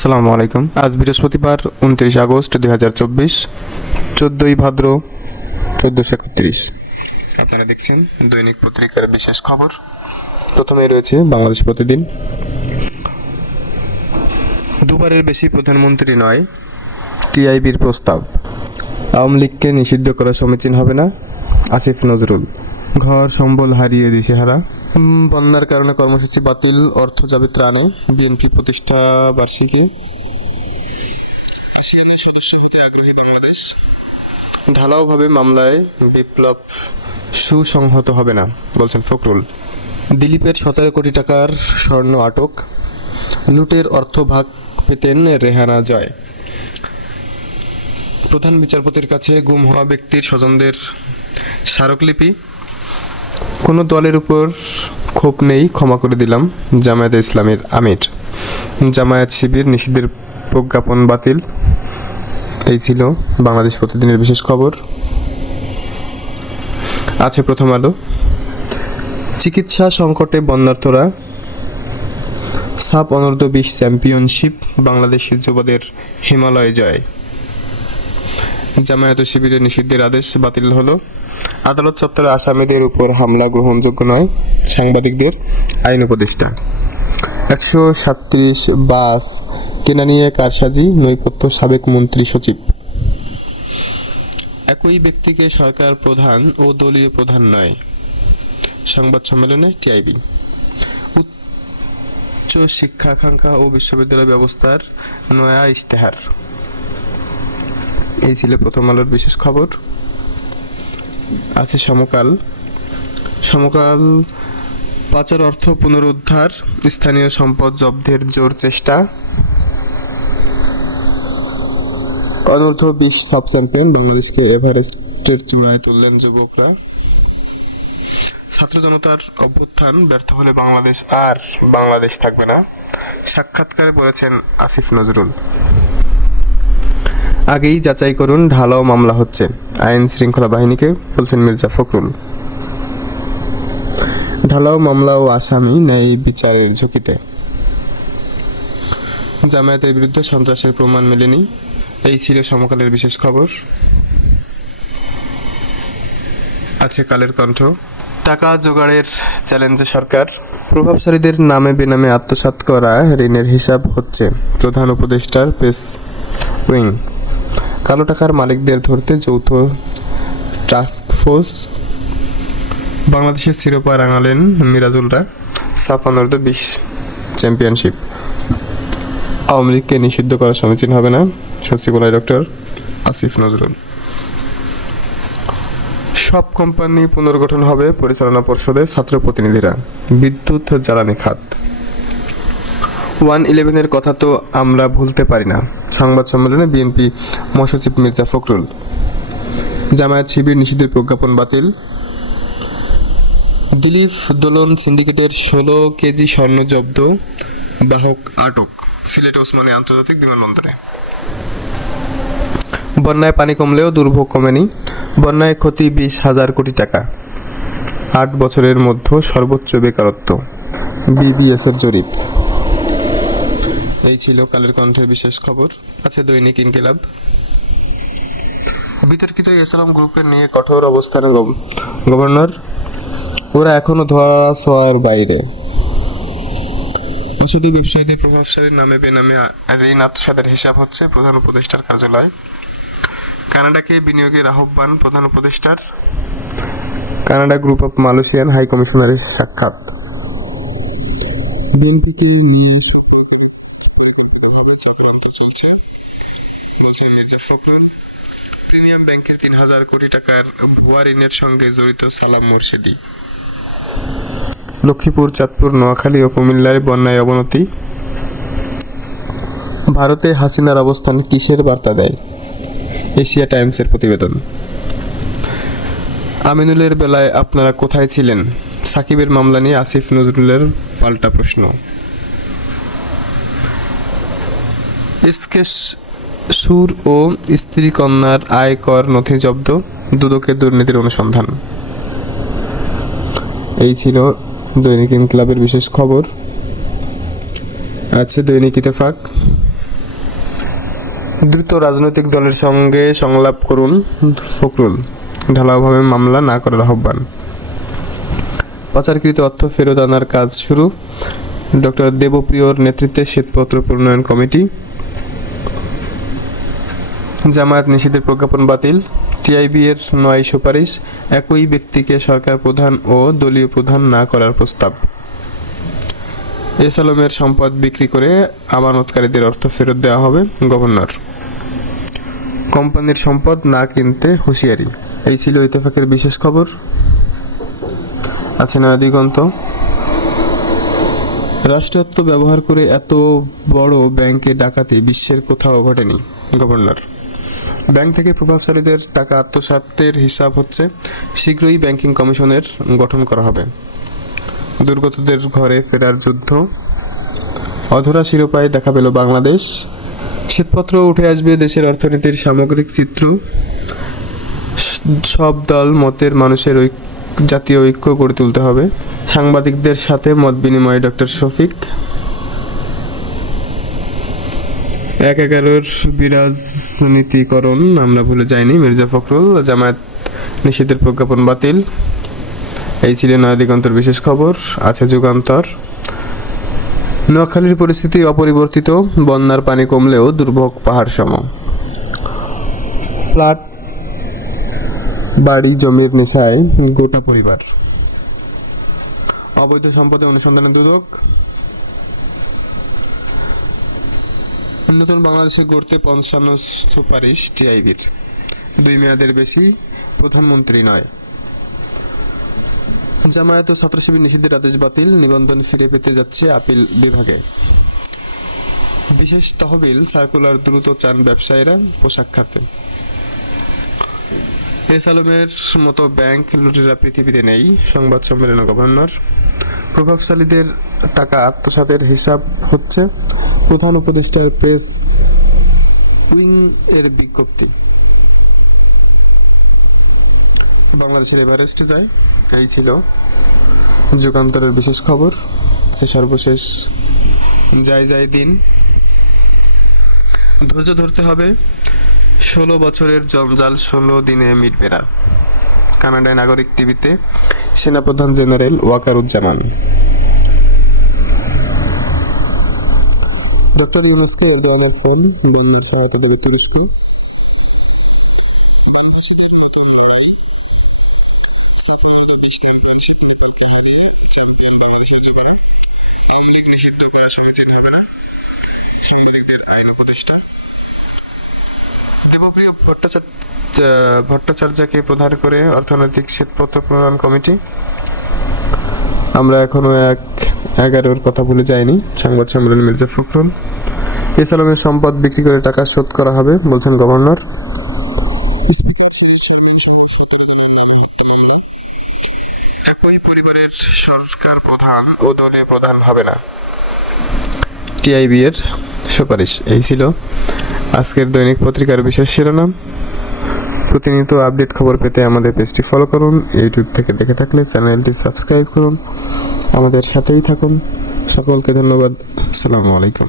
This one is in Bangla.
আসসালামু আলাইকুম। আজ বৃহস্পতিবার উনত্রিশ আগস্ট দুই হাজার চব্বিশ, চোদ্দোই ভাদ্র চোদ্দোশো একত্রিশ। আপনারা দেখছেন দৈনিক পত্রিকার বিশেষ খবর। প্রথমে রয়েছে বাংলাদেশ প্রতিদিন। দুবারের বেশি প্রধানমন্ত্রী নয়, টিআইবির প্রস্তাব। আওয়ামী লীগকে নিষিদ্ধ করা সমীচীন হবে না, আসিফ নজরুল। ঘর সম্বল হারিয়ে দিশেহারা। বন্যার কারণে কর্মসূচি বাতিল অর্থ যাবে ত্রাণে। বিএনপি প্রতিষ্ঠা বার্ষিকী। আসিয়ানের সদস্য হতে আগ্রহী বাংলাদেশ। ঢালাওভাবে মামলায় বিপ্লব সুসংহত হবে না বলছেন ফখরুল। দিলীপের সতেরো কোটি টাকার স্বর্ণ আটক। লুটের অর্থ ভাগ পেতেন রেহানা জয়। প্রধান বিচারপতির কাছে গুম হওয়া ব্যক্তির স্বজনদের স্মারকলিপি। কোনো দলের উপর ক্ষোভ নেই, ক্ষমা করে দিলাম, জামায়াতে ইসলামের আমির। জামায়াত শিবির নিষিদ্ধের প্রজ্ঞাপন বাতিল। এই ছিল বাংলাদেশ প্রতিদিনের বিশেষ খবর। আছে প্রথম আলো। চিকিৎসা সংকটে বন্যার্থরা সাব অনূর্ধ্ব বিশ চ্যাম্পিয়নশিপ বাংলাদেশের যুবদের হিমালয়ে জয়। জামায়াত শিবিরের নিষিদ্ধের আদেশ বাতিল হলো। আদালত চত্বরে আসামিদের উপর হামলা গ্রহণযোগ্য নয়, সাংবাদিকদের আইন উপদেষ্টা। একশো সাতত্রিশ বাস কেনা নিয়ে কারসাজি, নৈপথ্য সাবেক মন্ত্রী সচিব। একই ব্যক্তিকে সরকার প্রধান ও দলীয় প্রধান নয়। সংবাদ সম্মেলনে টিআইবি। উচ্চ শিক্ষা আকাঙ্ক্ষা ও বিশ্ববিদ্যালয় ব্যবস্থার নয়া ইশতেহার। এই ছিল প্রথম আলোর বিশেষ খবর। আছে সমকাল। সমকাল পাচার অর্থ পুনরুদ্ধার, স্থানীয় সম্পদ জব্দের জোর চেষ্টা। অনূর্ধ্ব বিশ সাব চ্যাম্পিয়ন বাংলাদেশকে এভারেস্টের চূড়ায় তুললেন যুবকরা। ছাত্র জনতার অভ্যুত্থান ব্যর্থ হলে বাংলাদেশ আর বাংলাদেশ থাকবে না। সাক্ষাৎকারে বলেছেন আসিফ নজরুল। আগেই যাচাই করুন, ঢালাও মামলা হচ্ছে। আইন শৃঙ্খলা বাহিনীকে বলছেন মির্জা ফখরুল। ঢালাও মামলা ও আসামি ন্যায় বিচারের ঝুঁকিতে। জামায়াতের বিরুদ্ধে সন্ত্রাসের প্রমাণ মেলেনি। এই ছিল সমকালের বিশেষ খবর। আছে কালের কণ্ঠ। টাকা জোগাড়ের চ্যালেঞ্জে সরকার। প্রভাবশালীদের নামে বেনামে আত্মসাৎ করা ঋণের হিসাব হচ্ছে। প্রধান উপদেষ্টার পেস উইং। কালো টাকার মালিকদের ধরতে যৌথ টাস্ক ফোর্স বাংলাদেশের শিরোপা রাঙালেন মিরাজুলরা সাফ অনূর্ধ্ব বিশ চ্যাম্পিয়নশিপ আওয়ামী লীগকে নিষিদ্ধ করা সমীচীন হবে না, সচিবালয় ডক্টর আসিফ নজরুল। সব কোম্পানি পুনর্গঠন হবে পরিচালনা পর্ষদের ছাত্র প্রতিনিধিরা। বিদ্যুৎ, জ্বালানি খাত। ওয়ান ইলেভেনের কথা তো আমরা ভুলতে পারি না। সংবাদ সম্মেলনে বিএনপি মহাসচিব মির্জা ফখরুল। জামায়াত শিবির নিষিদ্ধের প্রজ্ঞাপন বাতিল। দিলীপ দোলন সিন্ডিকেটের ষোলো কেজি স্বর্ণ জব্দ। বাহক আটক। সিলেট ওসমানী আন্তর্জাতিক বিমানবন্দরে। বন্যায় পানি কমলেও দুর্ভোগ কমেনি। বন্যায় ক্ষতি বিশ হাজার কোটি টাকা। আট বছরের মধ্যে সর্বোচ্চ বেকারত্ব। বিবিএস এর জরিপ। এই ছিল কালের কণ্ঠের বিশেষ খবর। আছে দৈনিক ইনকিলাব। বিতর্কিত ইসলাম গ্রুপের নিয়ে কঠোর অবস্থানে গভর্নর, ওরা এখনও ধরা ছোঁয়ার বাইরে। ব্যবসায়ীদের নামে বেনামে ঋণ হিসাব হচ্ছে প্রধান উপদেষ্টার কার্যালয়। কানাডাকে বিনিয়োগের আহ্বান প্রধান উপদেষ্টার। Canada group of Malaysian high কমিশনারের সাক্ষাৎ। বিএনপিকে নিয়ে ফখরুল প্রিমিয়াম ব্যাংকের তিন হাজার কোটি টাকার ভুয়া ঋণের সঙ্গে জড়িত সালাম মুর্শিদি। লক্ষ্মীপুর চাঁদপুর নোয়াখালী ও কুমিল্লায় বন্যায় অবনতি। ভারতে হাসিনার অবস্থান কিসের বার্তা দেয়? এশিয়া টাইমসের প্রতিবেদন। আমিনুলের বেলায় আপনারা কোথায় ছিলেন? সাকিবের মামলা নিয়ে আসিফ নজরুলের পাল্টা প্রশ্ন। সুর ও স্ত্রী কন্যার আয়কর নথি জব্দ, দুদকের দুর্নীতির অনুসন্ধান। এই ছিল দৈনিক ইনকলাবের বিশেষ খবর। আছে দৈনিক ইতেফাক দ্রুত রাজনৈতিক দলের সঙ্গে সংলাপ করুন, ফখরুল। ঢালাওভাবে মামলা না করার আহ্বান। পাচারকৃত অর্থ ফেরত আনার কাজ শুরু। ডক্টর দেবপ্রিয়র নেতৃত্বে শ্বেতপত্র প্রণয়ন কমিটি। জামায়াত নিষিদ্ধের প্রজ্ঞাপন বাতিল। টিআইবি এর নয় সুপারিশ, একই ব্যক্তিকে সরকার প্রধান ও দলীয় প্রধান না করার প্রস্তাব। এস আলমের সম্পদ বিক্রি করে আমানতকারীদের অর্থ ফেরত দেওয়া হবে গভর্নর। কোম্পানির সম্পদ না কিনতে হুঁশিয়ারি। এই ছিল ইত্তেফাকের বিশেষ খবর। আছে নয়া দিগন্ত। রাষ্ট্রায়ত্ত ব্যবহার করে এত বড় ব্যাংকে ডাকাতি বিশ্বের কোথাও ঘটেনি গভর্নর। ব্যাংক থেকে প্রভাবশালীদের টাকা আত্মসাতের হিসাব হচ্ছে, শীঘ্রই ব্যাংকিং কমিশনের গঠন করা হবে। দুর্গতদের ঘরে ফেরার যুদ্ধ। অধরা শিরোপায় দেখা পেল বাংলাদেশ। শ্বেতপত্র উঠে আসবে দেশের অর্থনীতির সামগ্রিক চিত্র। সব দল মতের মানুষের ঐক- জাতীয় ঐক্য গড়ে তুলতে হবে। সাংবাদিকদের সাথে মত বিনিময়ে ডক্টর শফিক। এক এগারোর বিরাজনীতিকরণ, আমরা ভুলে যাইনি, মির্জা ফখরুল, জামায়াত নিষিদ্ধের প্রজ্ঞাপন বাতিল। এই ছিল নয়া দিগন্তর বিশেষ খবর, আছে যুগান্তর। নোয়াখালীর পরিস্থিতি অপরিবর্তিত, বন্যার পানি কমলেও দুর্ভোগ পাহাড় সম ফ্ল্যাট বাড়ি, জমির নেশায় গোটা পরিবার। অবৈধ সম্পদে অনুসন্ধানের দুদক। নতুন বাংলাদেশে গড়তে পঞ্চান্ন সুপারিশ টিআইবির। দুই মেয়াদের বেশি প্রধানমন্ত্রী নয়। জামায়াত ও ছাত্র শিবির নিষিদ্ধের আদেশ বাতিল, নিবন্ধন ফিরে পেতে যাচ্ছে আপিল বিভাগে। বিশেষ তহবিল, সার্কুলার দ্রুত চান ব্যবসায়ীরা পোশাক খাতে। এস আলমের মতো ব্যাংক লুটেরা পৃথিবীতে নেই, সংবাদ সম্মেলনে গভর্নর। প্রভাবশালীদের টাকা আত্মসাতের হিসাব হচ্ছে প্রধান উপদেষ্টার প্রেস উইং এর বিজ্ঞপ্তি। বাংলাদেশের এভারেস্টে যায়, এই ছিল যুগান্তরের বিশেষ খবর। সে সর্বশেষ যাই যাই দিন। ধৈর্য ধরতে হবে, ষোলো বছরের জঞ্জাল ষোলো দিনে মিটবে না। কানাডায় নাগরিক টিভিতে সেনাপ্রধান জেনারেল ওয়াকারুজ্জামান। ডক্টর ইউনেস্কো এরদোয়ানের ফোন বন্যার সহায়তা দেবে তুরস্ক ভট্টাচার্যকে প্রধান করে অর্থনৈতিক শ্বেতপত্র প্রণয়ন কমিটি। আমরা এখনও এক এগারোর কথা ভুলে যায়নি। সংবাদ সম্মেলনে মির্জা ফখরুল। এস আলমের সম্পদ বিক্রি করে টাকা শোধ করা হবে বলছেন গভর্নর। একই পরিবারের সরকার প্রধান ও দলীয় প্রধান হবে না। টিআইবি এর সুপারিশ এই ছিল আজকের দৈনিক পত্রিকার বিশেষ শিরোনাম। প্রতিনিয়ত আপডেট খবর পেতে আমাদের পেজটি ফলো করুন ইউটিউব থেকে দেখে থাকলে চ্যানেলটি সাবস্ক্রাইব করুন। আমাদের সাথেই থাকুন। সকলকে ধন্যবাদ। আসসালামু আলাইকুম।